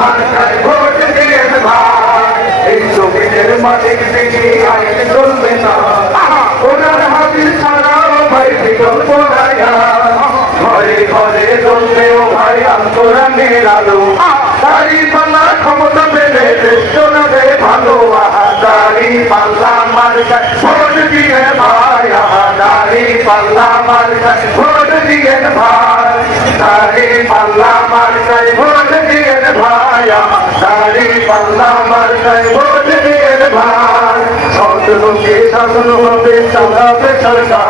মার্কায় ভোট দিয়েন ভাই এই জমিনের মালিক তিনি আইন চলবে না ওনার হাতির ছাড়া ভাই বিকল্প নাই ঘরে ঘরে চলবে ও ভাই আন্তরানের আলো দাড়ি পাল্লা ক্ষমতা পেলে দেশ চলবে ভালো দাড়ি পাল্লা মার্কায় ভোট দিয়ে ভাই দাড়ি পাল্লা মার্কায় ভোট দিয়ে ভাই দাড়ি পাল্লা মার্কায় ভোট দিয়ে ভাই দাড়ি পাল্লা মার্কায় ভোট দিয়ে ভাই সব লোকে শাসন হবে চালাবে সরকার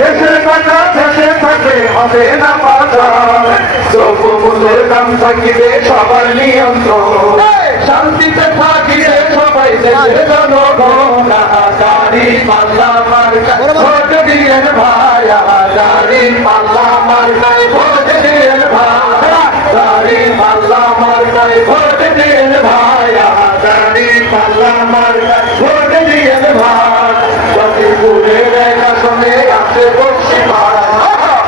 দেশের টাকা দেশে থাকে হবে না বাজার দ্রব্যমূল্যের দাম থাকিবে সবার নিয়ন্ত্রণ শান্তিতে থাকিবে সবাই দেশের জনগণ দাড়ি পাল্লা মার্কায় ভোট দিয়ে ভাই দাড়ি পাল্লা মার্কায় ভোট দিয়ে ভাই দাড়ি পাল্লা মার্কায় ভোট দিয়ে ভাই দাড়ি পাল্লা মার্কায় ভোট দিয়ে ভাই গাজীপুরের আসনে আছে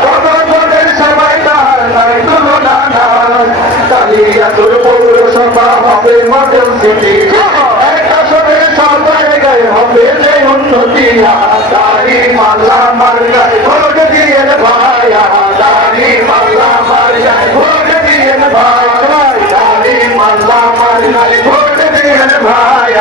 জনগণের সবাই তার নাই তুলনা নাই কালিয়াচর পৌরসভা হবে মডেল সিটি এক আসনে সব জায়গায় হবে যে উন্নতি দাড়ি পাল্লা মার্কায় ভোট দিয়ে ভাই দাড়ি পাল্লা মার্কায় ভোট দিয়ে ভাই দাড়ি পাল্লা মার্কায় ভোট দিয়ে ভাই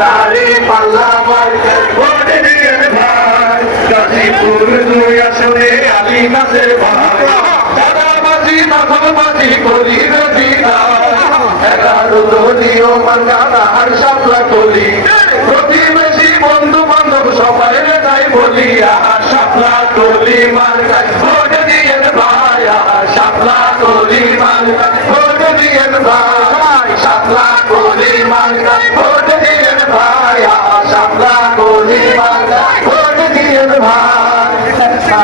দাড়ি পাল্লা মার্কায় ভোট দিয়ে ভাই গাজীপুর 2 আসনে আলী নাসের ভাই দাদাবাজি মাথাবাজি করিবে বিদায় 11 দলীয় মার্কা আর শাপলা কলি প্রতিবেশী বন্ধু বান্ধব সবাই তাই বলিয়া শাপলা কলি মার্কায় ভোট দিয়ে ভাই শাপলা কলি মার্কায় ভোট দিয়ে ভাই শাপলা কলি মার্কায় ভোট দিয়ে ভাই শাপলা কলি মার্কায় ভোট দিয়ে ভাই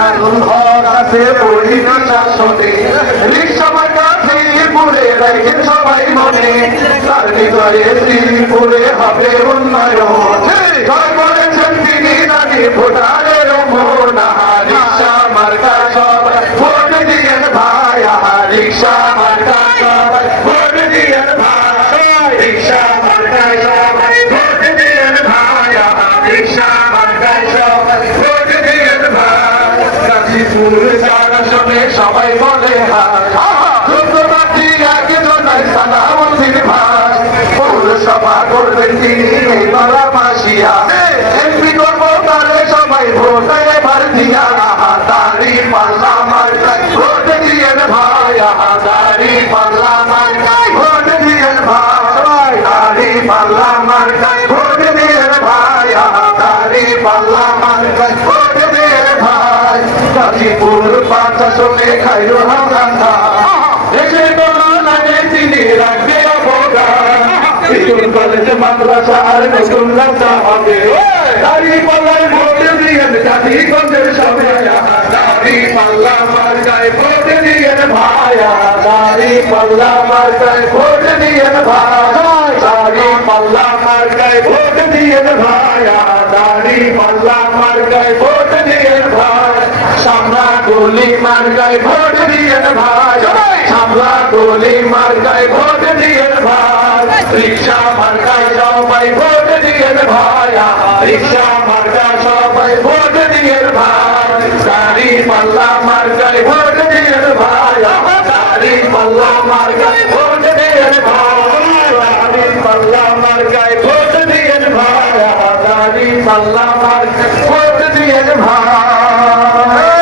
আগুন ঘর আছে পড়িনা শাসনে রিক্সা মার্কা শ্রীপুরে রাখেন সবাই মনে তার ভিতরে শ্রীপুরে হবে উন্নয়ন জয় করেছেন তিনি নাকি ভোটারের মনা রিক্সা মার্কা সবাই ভোট দিয়ে ভাই রিক্সা মার্কা সবাই ভোট দিয়ে ভাই রিক্সা মার্কা সবাই ভোট দিয়ে ভাই রিক্সা মার্কা সবাই ভোট দিয়ে ভাই গাজীপুর 4 আসনে সবাই বলে পৌরসভা করবেন তিনি মেলা মাসিয়া এমপি করবো তারে সবাই ভোট এবার দিয়া দাড়ি পাল্লা মার্কায় ভোট দিয়ে ভাই দাড়ি পাল্লা মার্কায় ভোট দিয়ে ভাই দাড়ি পাল্লা মার্কায় ভোট দিয়ে ভাই দাড়ি পাল্লা মার্কায় ভোট দিয়ে ভাই গাজীপুর 5 আসনে খাইরো হামলা দেশের কোনো লাগে তিনি রাখবে অবদান স্কুল কলেজ মাদ্রাসা আর নতুন রাস্তা হবে দাড়ি পাল্লায় ভোট দিয়ে জাতিগঞ্জের সবে দাড়ি পাল্লা মার্কায় ভোট দিয়ে ভাই দাড়ি পাল্লা মার্কায় ভোট দিয়ে ভাই দাড়ি পাল্লা মার্কায় ভোট দিয়ে ভাই দাড়ি পাল্লা মার্কায় ভোট দিয়ে ভাই সামনা গলি মার্কায় ভোট দিয়ে ভাই সামলা গলি মার্কায় ভোট দিয়ে ভাই রিক্সা মার্কায় সবাই ভোট দিয়ে ভাই রিক্সা মার্কা সবাই ভোট দিয়ে ভাই দাড়ি পাল্লা মার্কায় ভোট দিয়ে ভাই দাড়ি পাল্লা মার্কায় ভোট দিয়ে ভাই দাড়ি পাল্লা মার্কায় ভোট দিয়ে ভাই দাড়ি পাল্লা মার্কায় ভোট দিয়ে ভাই